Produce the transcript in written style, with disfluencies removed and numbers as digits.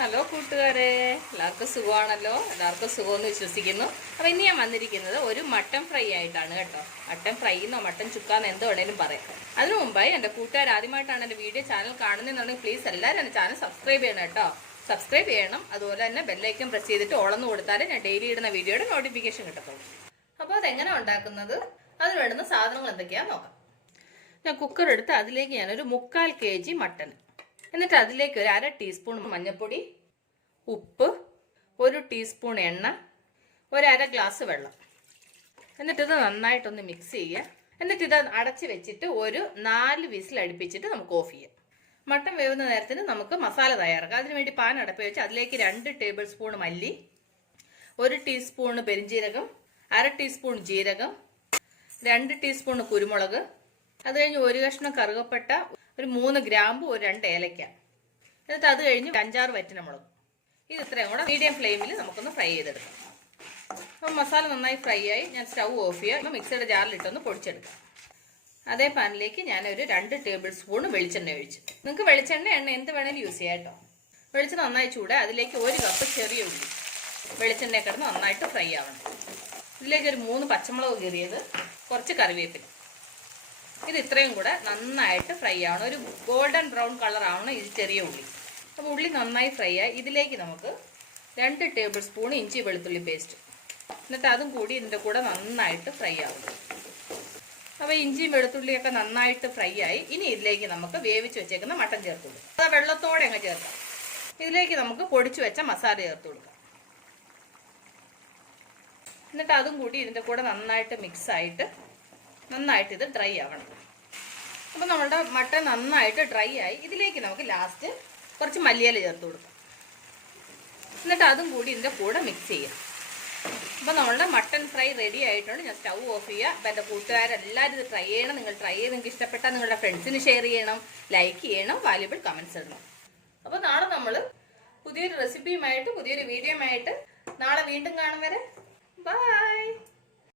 Hello കൂട്ടുകാരെ, എല്ലാവർക്കും സുഖമാണല്ലോ. എല്ലാവർക്കും സുഖമെന്ന് വിശ്വസിക്കുന്നു. അപ്പോൾ ഇനി ഞാൻ വന്നിരിക്കുന്നത് ഒരു മട്ടൻ ഫ്രൈ ആയിട്ടാണ് കേട്ടോ. മട്ടൻ ഫ്രൈ എന്നോ മട്ടൻ ചുക്കാന്നോ എന്തോ വേണേലും പറയാം. അതിനു മുമ്പായി എൻ്റെ കൂട്ടുകാർ ആദ്യമായിട്ടാണ് എൻ്റെ വീഡിയോ ചാനൽ കാണുന്നതെന്നുണ്ടെങ്കിൽ പ്ലീസ് എല്ലാവരും എൻ്റെ ചാനൽ സബ്സ്ക്രൈബ് ചെയ്യണം കേട്ടോ. സബ്സ്ക്രൈബ് ചെയ്യണം. അതുപോലെ തന്നെ ബെല്ലൈക്കൻ പ്രസ് ചെയ്തിട്ട് ഓളന്ന് കൊടുത്താലേ ഞാൻ ഡെയിലി ഇടുന്ന വീഡിയോയുടെ നോട്ടിഫിക്കേഷൻ കിട്ടത്തുള്ളൂ. അപ്പോൾ അതെങ്ങനെ ഉണ്ടാക്കുന്നത്, അതിന് വേണ്ടുന്ന സാധനങ്ങൾ എന്തൊക്കെയാണെന്ന് നോക്കാം. ഞാൻ കുക്കർ എടുത്ത് അതിലേക്ക് ഞാനൊരു 3/4 kg മട്ടൻ, എന്നിട്ട് അതിലേക്ക് ഒരു 1/2 ടീസ്പൂൺ മഞ്ഞൾപ്പൊടി, ഉപ്പ്, 1 ടീസ്പൂൺ എണ്ണ, ഒരു 1/2 ഗ്ലാസ് വെള്ളം, എന്നിട്ടിത് നന്നായിട്ടൊന്ന് മിക്സ് ചെയ്യുക. എന്നിട്ട് ഇത് അടച്ച് വെച്ചിട്ട് ഒരു 4 വിസിൽ അടുപ്പിച്ചിട്ട് നമുക്ക് ഓഫ് ചെയ്യാം. മട്ടൻ വേവുന്ന നേരത്തിന് നമുക്ക് മസാല തയ്യാറാക്കാം. അതിനുവേണ്ടി പാൻ അടപ്പ് വെച്ച് അതിലേക്ക് 2 ടേബിൾ സ്പൂൺ മല്ലി, 1 ടീസ്പൂൺ പെരിഞ്ജീരകം, 1/2 ടീസ്പൂൺ ജീരകം, 2 ടീസ്പൂൺ കുരുമുളക്, അത് കഴിഞ്ഞ് 1 കഷ്ണം കറുകപ്പട്ട, ഒരു 3 ഗ്രാമ്പു, ഒരു 2 ഏലക്ക, എന്നിട്ട് അത് കഴിഞ്ഞ് 5-6 വറ്റനമുളക്. ഇത് ഇത്രയും കൂടെ മീഡിയം ഫ്ലെയിമിൽ നമുക്കൊന്ന് ഫ്രൈ ചെയ്തെടുക്കാം. അപ്പം മസാല നന്നായി ഫ്രൈ ആയി ഞാൻ സ്റ്റൗ ഓഫ് ചെയ്യുക. മിക്സിയുടെ ജാറിലിട്ടൊന്ന് പൊടിച്ചെടുക്കാം. അതേ പാനിലേക്ക് ഞാനൊരു 2 ടേബിൾ സ്പൂൺ വെളിച്ചെണ്ണ ഒഴിച്ചു. നിങ്ങൾക്ക് വെളിച്ചെണ്ണ എണ്ണ എന്ത് വേണേലും യൂസ് ചെയ്യാം കേട്ടോ. വെളിച്ചെണ്ണ നന്നായി ചൂട്, അതിലേക്ക് 1 കപ്പ് ചെറിയ ഉള്ളി വെളിച്ചെണ്ണ കിടന്ന് നന്നായിട്ട് ഫ്രൈ ആവണം. ഇതിലേക്ക് ഒരു 3 പച്ചമുളക് കീറിയത്, കുറച്ച് കറിവേപ്പില, ഇത് ഇത്രയും കൂടെ നന്നായിട്ട് ഫ്രൈ ആവണം. ഒരു ഗോൾഡൻ ബ്രൗൺ കളർ ആവണം ഇത് ചെറിയ ഉള്ളി. അപ്പോൾ ഉള്ളി നന്നായി ഫ്രൈ ആയി ഇതിലേക്ക് നമുക്ക് 2 ടേബിൾ സ്പൂൺ ഇഞ്ചി വെളുത്തുള്ളി പേസ്റ്റ്, എന്നിട്ട് അതും കൂടി ഇതിൻ്റെ കൂടെ നന്നായിട്ട് ഫ്രൈ ആവും. അപ്പോൾ ഇഞ്ചിയും വെളുത്തുള്ളിയൊക്കെ നന്നായിട്ട് ഫ്രൈ ആയി. ഇനി ഇതിലേക്ക് നമുക്ക് വേവിച്ച് വെച്ചേക്കുന്ന മട്ടൻ ചേർത്ത് കൊടുക്കാം. അത് വെള്ളത്തോടെ അങ്ങ് ചേർക്കാം. ഇതിലേക്ക് നമുക്ക് പൊടിച്ചു വെച്ച മസാല ചേർത്ത് കൊടുക്കാം. എന്നിട്ട് അതും കൂടി ഇതിൻ്റെ കൂടെ നന്നായിട്ട് മിക്സ് ആയിട്ട് നന്നായിട്ട് ഇത് ഡ്രൈ ആവണം. അപ്പോൾ നമ്മളുടെ മട്ടൻ നന്നായിട്ട് ഡ്രൈ ആയി. ഇതിലേക്ക് നമുക്ക് ലാസ്റ്റ് കുറച്ച് മല്ലിയില ചേർത്ത് കൊടുക്കാം. എന്നിട്ട് അതും കൂടി ഇതിൻ്റെ കൂടെ മിക്സ് ചെയ്യാം. അപ്പോൾ നമ്മളുടെ മട്ടൻ ഫ്രൈ റെഡി ആയിട്ടുണ്ട്. ഞാൻ സ്റ്റൗ ഓഫ് ചെയ്യുക. അപ്പോൾ എൻ്റെ കൂട്ടുകാരെല്ലാവരും ഇത് ട്രൈ ചെയ്യണം. നിങ്ങൾ ട്രൈ ചെയ്ത് നിങ്ങൾക്ക് ഇഷ്ടപ്പെട്ടാൽ നിങ്ങളുടെ ഫ്രണ്ട്സിന് ഷെയർ ചെയ്യണം, ലൈക്ക് ചെയ്യണം, വാല്യുബിൾ കമൻറ്റ്സ് ഇടണം. അപ്പോൾ നാളെ നമ്മൾ പുതിയൊരു റെസിപ്പിയുമായിട്ട് പുതിയൊരു വീഡിയോയുമായിട്ട് നാളെ വീണ്ടും കാണും വരെ ബൈ.